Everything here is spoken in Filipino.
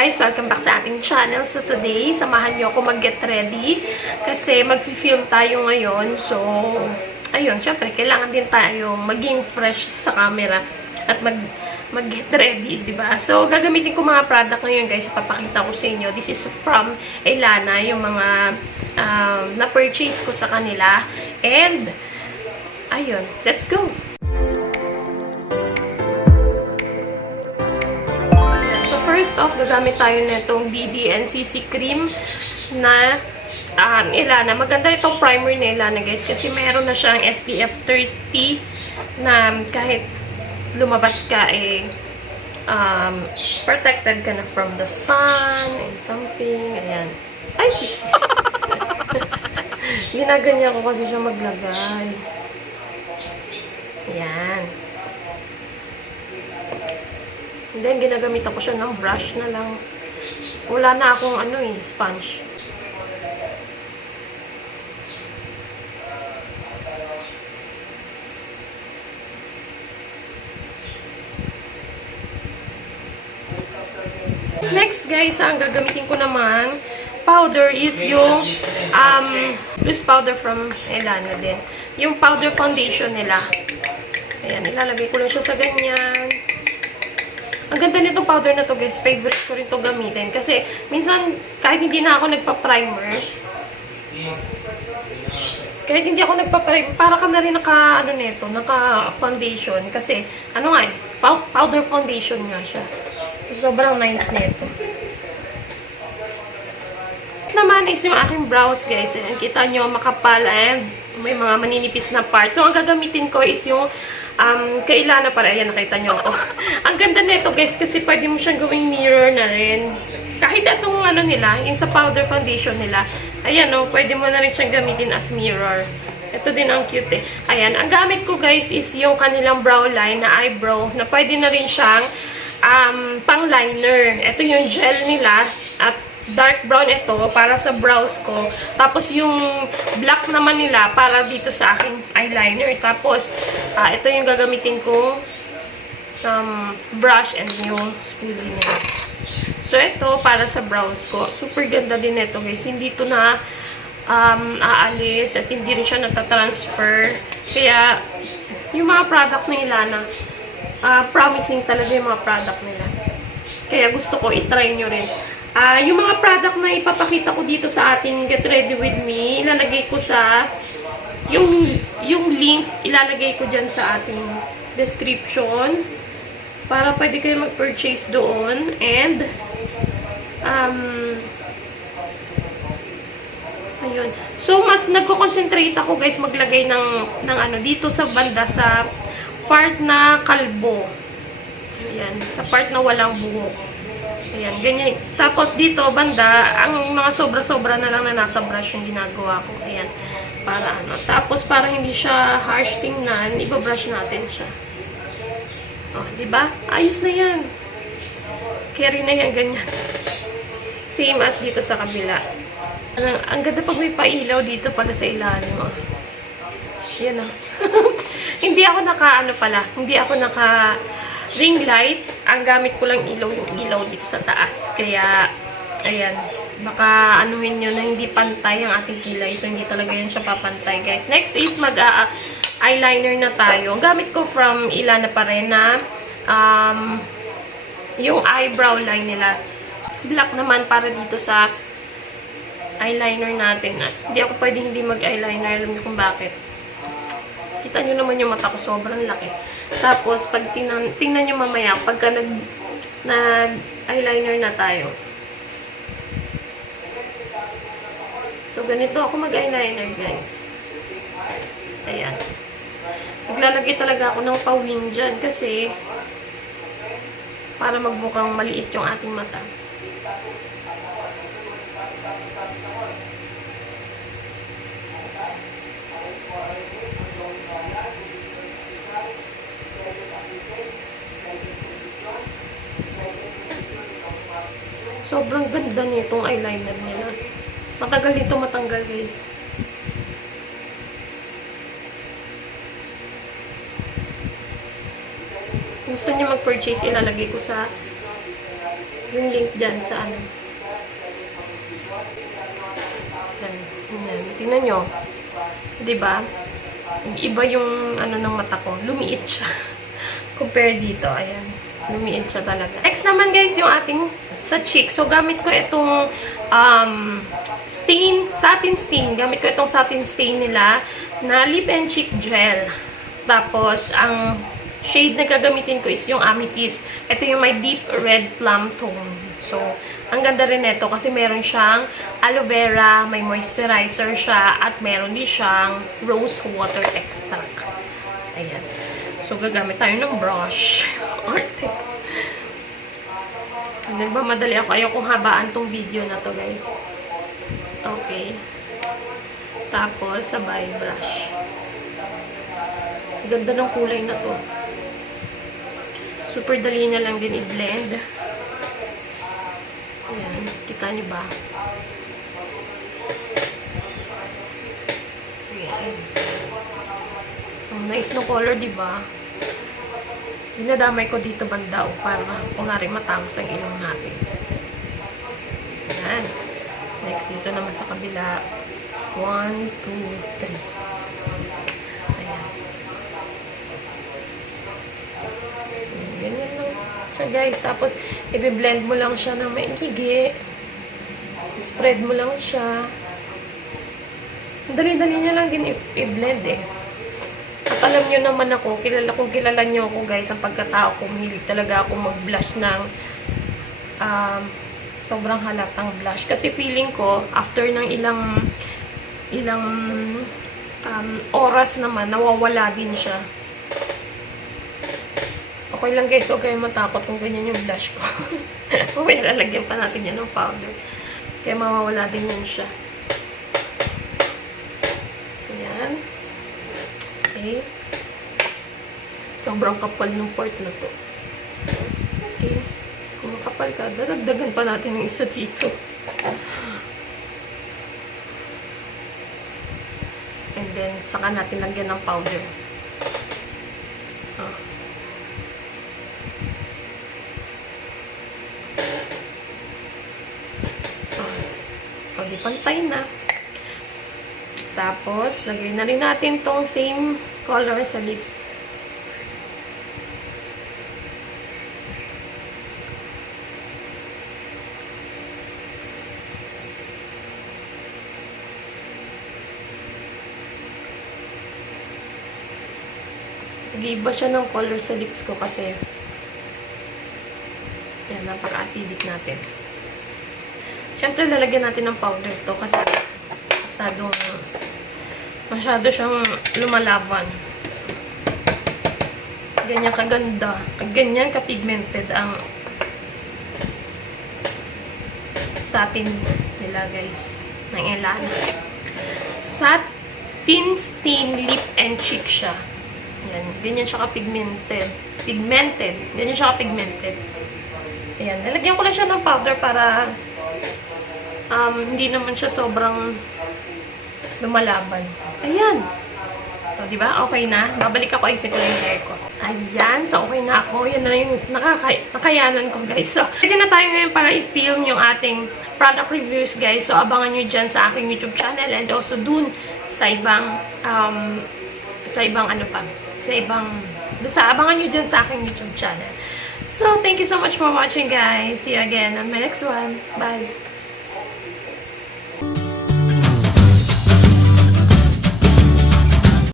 guys! Welcome back sa ating channel. So today, samahan niyo ako mag-get ready kasi mag-film tayo ngayon. So, ayun, syempre, kailangan din tayo maging fresh sa camera at mag-get ready, di ba? So, gagamitin ko mga product ngayon guys. Ipapakita ko sa inyo. This is from Elana, yung mga na-purchase ko sa kanila. And, ayun, let's go! So, first off, gagamit tayo nitong DDNCC cream na Elana. Maganda itong primer na Elana, guys, kasi meron na siyang SPF 30 na kahit lumabas ka, protected ka na from the sun and something. Ayan. Ay, gusto. Ginaganyan ko kasi siya maglagay. Ayan. And then, ginagamitan ko siya ng brush na lang. Wala na akong sponge. Next, guys, ang gagamitin ko naman, powder is yung loose powder from Elana din. Yung powder foundation nila. Ayan, ilalagay ko lang siya sa ganyan. Ang ganda nitong powder na to, guys. Favorite ko rin to gamitin. Kasi, minsan, kahit hindi na ako nagpa-primer, para ka na rin naka-foundation. Kasi, powder foundation nga siya. Sobrang nice nito. Next naman is yung aking brows, guys. Ayan, kita nyo, makapal and may mga maninipis na part. So, ang gagamitin ko is yung kay Elana para. Ayan, nakita nyo ako. Ang ganda nito, guys, kasi pwede mo siyang gawing mirror na rin. Kahit itong nila, yung sa powder foundation nila, ayan, pwede mo na rin siyang gamitin as mirror. Ito din ang cute, eh. Ayan, ang gamit ko, guys, is yung kanilang brow line na eyebrow, na pwede na rin siyang pang liner. Ito yung gel nila, at dark brown ito para sa brows ko. Tapos yung black naman nila para dito sa aking eyeliner. Tapos ito yung gagamitin ko brush and yung spoolie nila. So ito para sa brows ko. Super ganda din ito, guys. Hindi ito na aalis at hindi rin siya natatransfer. Kaya yung mga product na Elana, promising talaga yung mga product nila. Kaya gusto ko i-try nyo rin. Yung mga product na ipapakita ko dito sa ating Get Ready With Me, ilalagay ko sa yung link, ilalagay ko dyan sa ating description para pwede kayo mag-purchase doon. And ayun. So, mas nagko-concentrate ako, guys, maglagay ng dito sa banda, sa part na kalbo. Ayan, sa part na walang buhok. Ayan, ganyan. Tapos dito, banda, ang mga sobra-sobra na lang na nasa brush yung ginagawa ko. Ayan, para Tapos, para hindi siya harsh tingnan, ibabrush natin siya. O, diba? Ayos na yan. Carry na yan, ganyan. Same as dito sa kabila. Ang ganda pag may pailaw dito pala sa ilalim. O. Yan o. Hindi ako hindi ako naka ring light. Ang gamit ko lang yung ilaw dito sa taas. Kaya, ayan, baka anuhin nyo na hindi pantay ang ating kilay. So, hindi talaga yan siya papantay, guys. Next is eyeliner na tayo. Ang gamit ko from Elana pa rin na yung eyebrow line nila. Black naman para dito sa eyeliner natin. Hindi ako pwede hindi mag-eyeliner. Alam niyo kung bakit. Kita nyo naman yung mata ko, sobrang laki. Tapos, pag tingnan nyo mamaya, pagka nag-eyeliner na tayo. So, ganito ako mag-eyeliner, guys. Ayan. Naglalagay talaga ako ng pawing dyan kasi para magmukhang maliit yung ating mata. Sobrang ganda nitong eyeliner nila. Matagal nito matanggal, guys. Gusto niyo mag-purchase, ilalagay ko sa Yung link dyan sa ano. Yan. Yan. Tingnan nyo. Diba? Iba yung ano ng mata ko. Lumiit siya. Compare dito. Ayan. Lumiit siya talaga. Next naman guys, yung ating sa cheek. So, gamit ko itong stain, satin stain. Gamit ko itong satin stain nila na lip and cheek gel. Tapos, ang shade na gagamitin ko is yung amethyst. Ito yung my deep red plum tone. So, ang ganda rin ito kasi meron siyang aloe vera, may moisturizer siya, at meron din siyang rose water extract. Ayan. So, gagamit tayo ng brush. Arte. Nagmamadali ako. Ayokong habaan tong video na to, guys. Okay. Tapos, sabay brush. Ganda ng kulay na to. Super dali na lang din i-blend. Ayan. Kita niyo ba? Ayan. Ang nice ng color, diba? Dinadamay ko dito banda para kunwari matamos ang ilong natin. Ayan. Next, dito naman sa kabila. 1, 2, 3. Ayan. Ganyan lang siya, guys. Tapos, i-blend mo lang siya na maigigi. Spread mo lang siya. Dali-dali niya lang din i-blend eh. At alam nyo naman ako, kilala nyo ako guys, ang pagkatao ko, mahilig talaga ako mag-blush ng sobrang halatang blush. Kasi feeling ko, after ng ilang oras naman, nawawala din siya. Okay lang guys, huwag kayong matakot kung ganyan yung blush ko. May lalagyan pa natin yan ng powder. Kaya mawawala din yan siya. Ayan. Okay. Sobrang kapal ng part na to. Okay. Kung makapal ka, daragdagan pa natin yung isa dito. And then, saka natin lagyan ng powder. Oh. O, di pantay na. Tapos, lagay na rin natin tong same color sa lips. Nag-iiba siya ng color sa lips ko kasi yan, napaka-acidic natin. Siyempre, lalagyan natin ng powder to kasi masyado siyang lumalaban. Ganyan kaganda. Ganyan ka-pigmented ang satin nila, guys. Ng Elana. Satin stain lip and cheek siya. Yan. Ganyan siya ka-pigmented. Pigmented. Ganyan siya ka-pigmented. Ayan. Nalagyan ko lang siya ng powder para hindi naman siya sobrang lumalaban. Ayan. So, diba? Okay na. Babalik ako, ayusin ko lang yung hair ko. Ayan. So, okay na ako. Yan na yung nakayanan ko, guys. So, pwede na tayo ngayon para i-film yung ating product reviews, guys. So, abangan nyo dyan sa aking YouTube channel and also dun sa ibang, basta abangan nyo dyan sa aking YouTube channel. So, thank you so much for watching, guys. See you again on my next one. Bye!